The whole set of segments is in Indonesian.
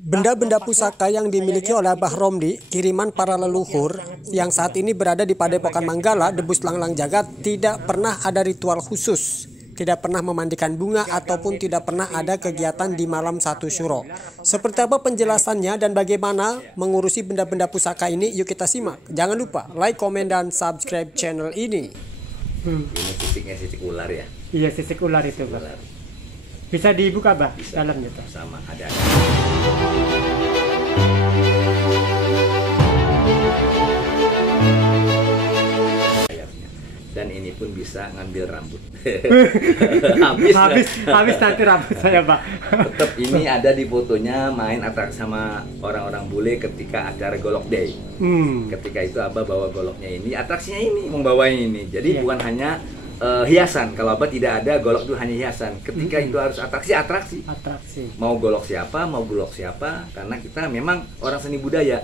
Benda-benda pusaka yang dimiliki oleh Abah Romli, kiriman para leluhur yang saat ini berada di Padepokan Manggala, Debus Langlang Jagat, tidak pernah ada ritual khusus, tidak pernah memandikan bunga, ataupun tidak pernah ada kegiatan di malam 1 Syuro. Seperti apa penjelasannya dan bagaimana mengurusi benda-benda pusaka ini? Yuk kita simak. Jangan lupa like, komen, dan subscribe channel ini. Ini sisiknya sisik ular ya? Iya, sisik ular itu, Pak. Ular. Bisa dibuka, Bah, Bisa. dalamnya, Pak. Sama ada. Dan ini pun bisa ngambil rambut. habis nanti rambut saya, Pak. Tetap ini ada di fotonya main atraksi sama orang-orang bule ketika acara Golok Day. Ketika itu Abah bawa goloknya ini, atraksinya ini, membawa ini. Jadi Iya. bukan hanya hiasan. Kalau Abah tidak ada golok itu hanya hiasan. Ketika itu harus atraksi. Mau golok siapa, mau golok siapa, karena kita memang orang seni budaya.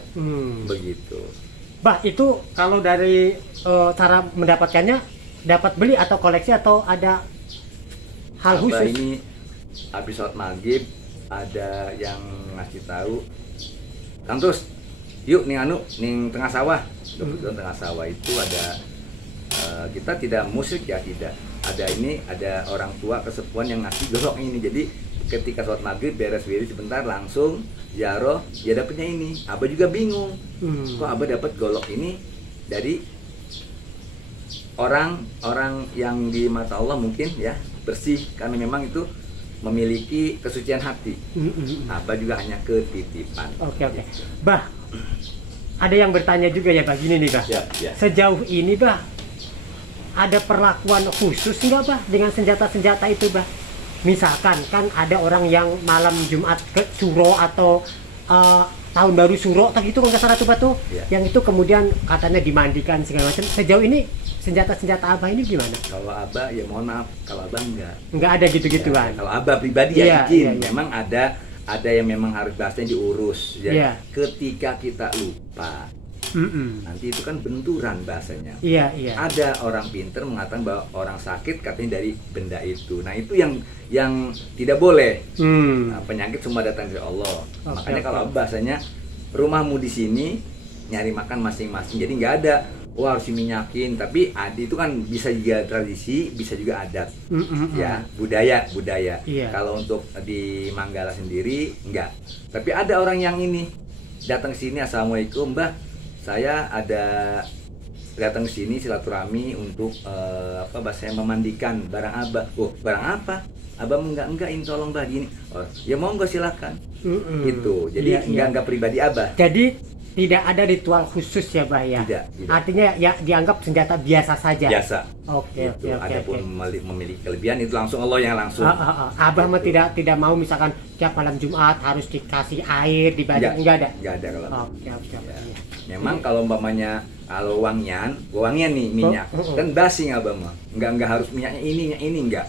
Begitu. Bah, itu kalau dari cara mendapatkannya, dapat beli atau koleksi atau ada hal Abah khusus? ini habis sholat maghrib ada yang ngasih tahu, Kang Tus, yuk nih ning tengah sawah. Kebetulan tengah sawah itu ada kita tidak musik ya, tidak. Ada orang tua kesepuan yang ngasih golok ini. Jadi ketika sholat maghrib beres wiri sebentar langsung ziarah, ya dapetnya ini. Abah juga bingung, kok Abah dapat golok ini dari orang yang di mata Allah mungkin ya bersih, karena memang itu memiliki kesucian hati. Abah juga hanya ketitipan. Oke. Bah, ada yang bertanya juga ya, Bah, gini nih, Bah. Ya. Sejauh ini, Bah, ada perlakuan khusus nggak, Bah, dengan senjata-senjata itu, Bah? Misalkan kan ada orang yang malam Jumat ke Suro atau tahun baru Suro, tak itu nggak salah tuh, Bah, tuh. Ya. Yang itu kemudian katanya dimandikan segala macam. Sejauh ini senjata-senjata Abah ini gimana? Kalau Abah ya mohon maaf, kalau Abah enggak. Nggak ada gitu-gituan. Ya, kalau Abah pribadi ya Iya, izin. iya. Memang ada yang memang harus bahasanya diurus. Ya. Iya. Ketika kita lupa, nanti itu kan benturan bahasanya. Iya. Ada orang pinter mengatakan bahwa orang sakit katanya dari benda itu. Nah itu yang tidak boleh. Nah, penyakit semua datang dari Allah. Makanya kalau bahasanya rumahmu di sini, nyari makan masing-masing. Jadi nggak ada wah harus diminyakin. Tapi itu kan bisa juga tradisi, bisa juga adat. Ya budaya. Iya. Kalau untuk di Manggala sendiri enggak. Tapi ada orang yang ini datang ke sini, assalamualaikum Mbah, saya ada datang ke sini silaturahmi untuk bahasanya memandikan barang Abah. Oh, barang apa? Abah enggak ini tolong Bah gini. Oh, ya monggo silakan. Gitu. Jadi Iya. enggak pribadi Abah. Jadi tidak ada ritual khusus ya, Bah, ya? Tidak. Artinya ya dianggap senjata biasa saja. Biasa. Oke. Adapun memiliki kelebihan itu langsung Allah yang langsung. Abah mah tidak mau misalkan tiap malam Jumat harus dikasih air dibagi, enggak ada. Enggak ada kalau. Oke. Ya. Iya. Memang kalau umpamanya kalau wangian nih minyak, kan basi Abah mah. Enggak harus minyaknya ini enggak.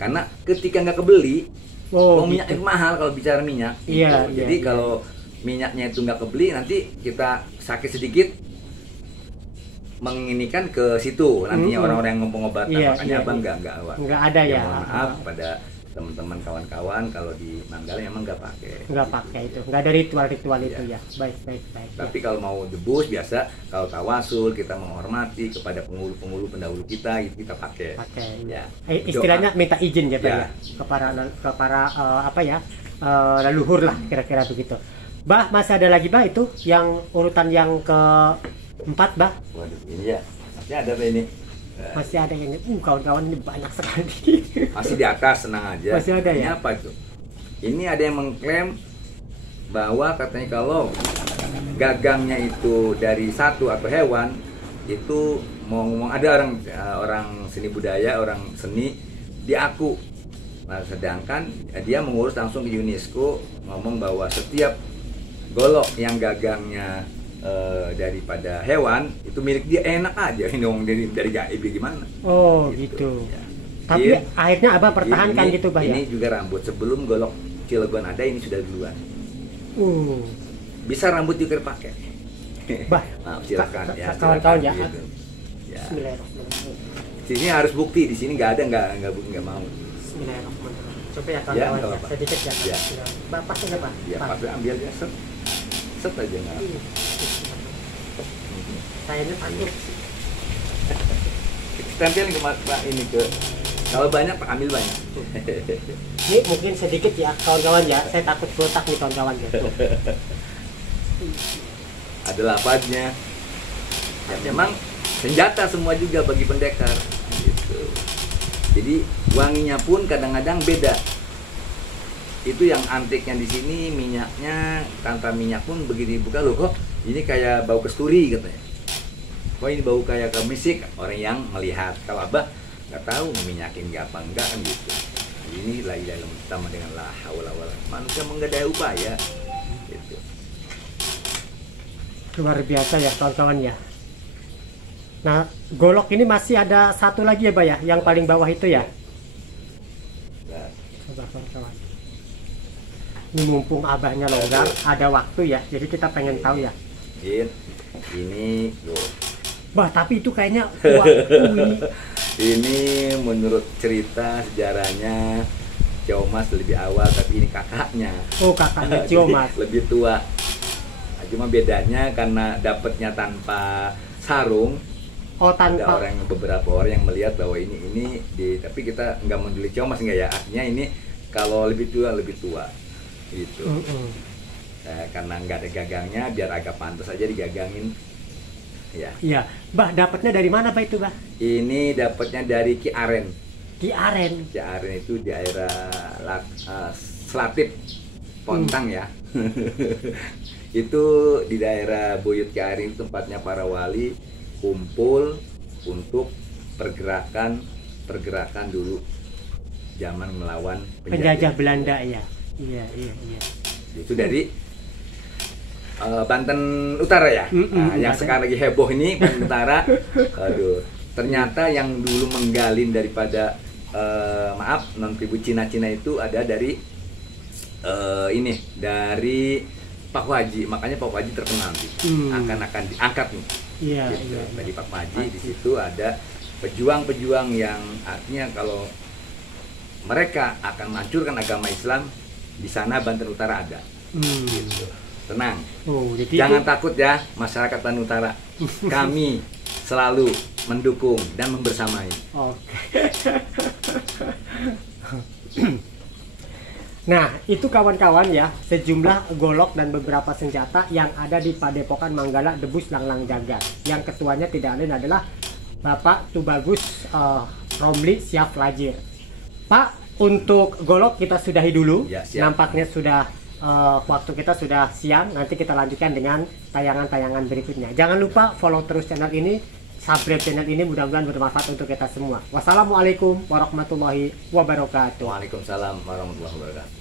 Karena ketika enggak kebeli, minyak itu mahal kalau bicara minyak. Iya. Jadi kalau minyaknya itu nggak kebeli, nanti kita sakit sedikit menginikan ke situ nantinya orang-orang yang ngomong-ngobatan. Makanya Abang nggak ada ya. Mohon maaf pada teman-teman kawan-kawan kalau di Manggala memang nggak pakai itu, nggak ada ritual itu ya. Baik. Tapi kalau mau debus biasa, kalau tawasul kita menghormati kepada penghulu pendahulu kita, itu kita pakai. Ya. Istilahnya minta izin ya, Pak, Ya. ke para leluhur lah, kira-kira begitu. Bah, masih ada lagi, Bah, itu yang urutan yang keempat, Bah. Waduh, ini ya masih ada ini. Masih ada yang kawan-kawan ini banyak sekali. Masih di atas, senang aja. Masih ada ini ya? apa itu? Ini ada yang mengklaim bahwa katanya kalau gagangnya itu dari satu atau hewan, itu mau ngomong ada orang seni budaya, orang seni diaku. Nah, sedangkan dia mengurus langsung ke UNESCO, ngomong bahwa setiap golok yang gagangnya daripada hewan itu milik dia, enak aja ini ngomong dari gaib gimana. Oh gitu. Ya. Tapi akhirnya Abah pertahankan gitu, Bah, ya? Ini juga rambut sebelum golok Cilegon ada, ini sudah duluan. Bisa rambut juga dipakai. Bah, maaf, silakan ya. Kawan-kawan ya. Gitu. Ya. Bismillahirrahmanirrahim. Sini harus bukti, di sini nggak ada nggak mau. Bismillahirrahmanirrahim. coba ya Ya, kawan-kawan nggak ya, apa-apa. sedikit ya. Ya. Bapak saja Pak. Ya, Pak. pas ambil aja set. Set aja nggak. Iya. Sayanya takut. Tempelin ke Pak ini ke. Kalau banyak Pak ambil banyak. Ini mungkin sedikit ya kawan-kawan ya. Saya takut botak nih kawan-kawan ya. Tuh. Ada lapatnya. Ya memang senjata semua juga bagi pendekar. Gitu. Jadi wanginya pun kadang-kadang beda. Itu yang antiknya di sini, minyaknya, tanpa minyak pun begitu dibuka, loh kok ini kayak bau kasturi katanya. Kok ini bau kayak kemisik, orang yang melihat. Kalau Abah nggak tahu meminyakin nggak apa enggak kan gitu. Ini lagi dalam sama dengan la haula wala manusia menggadai upaya gitu. Luar biasa ya kawan-kawan ya. Nah, golok ini masih ada satu lagi ya Pak ya, yang paling bawah itu ya. Nah, Coba kawan-kawan. Ini mumpung abahnya longgar, ada waktu ya, jadi kita pengen tahu ya. ini loh. Wah, tapi itu kayaknya wah, Ini menurut cerita sejarahnya Ciomas lebih awal, tapi ini kakaknya. oh kakaknya Ciomas. Lebih tua. Nah, cuma bedanya karena dapatnya tanpa sarung. Oh, Ada tanpa beberapa orang yang melihat bahwa ini tapi kita nggak menjuli Ciomas nggak ya, artinya ini kalau lebih tua gitu. Karena nggak ada gagangnya, biar agak pantas aja digagangin ya. Iya, Bah, dapatnya dari mana Pak itu, Bah? Ini dapatnya dari Ki Aren. Ki Aren. Ki Aren itu di daerah Selatip Pontang ya. Itu di daerah Buyut Ki Aren, tempatnya para wali kumpul untuk pergerakan dulu zaman melawan Penjajah Belanda ya. Iya. Itu dari Banten Utara ya. Nah, yang sekarang lagi heboh ini Banten Utara. Aduh, ternyata yang dulu menggalin daripada maaf non pribu Cina-Cina itu ada dari ini dari Pak Haji. Makanya Pak Haji terkenal sih. Akan diangkat nih. Iya, Gitu. iya. Bagi Pak Haji di situ ada pejuang-pejuang yang artinya kalau mereka akan menghancurkan agama Islam, di sana Banten Utara ada. Gitu. Tenang. Oh, jadi Jangan takut ya masyarakat Banten Utara. Kami selalu mendukung dan membersamai. Oke. Nah, itu kawan-kawan ya, sejumlah golok dan beberapa senjata yang ada di Padepokan Manggala Debus Langlang Jagat. Yang ketuanya tidak lain adalah Bapak Tubagus Romli Syaf Lajir. Pak, untuk golok kita sudahi dulu. Ya, siap. Nampaknya sudah waktu kita sudah siang. Nanti kita lanjutkan dengan tayangan-tayangan berikutnya. Jangan lupa follow terus channel ini, subscribe channel ini, mudah-mudahan bermanfaat untuk kita semua. Wassalamualaikum warahmatullahi wabarakatuh. Waalaikumsalam warahmatullahi wabarakatuh.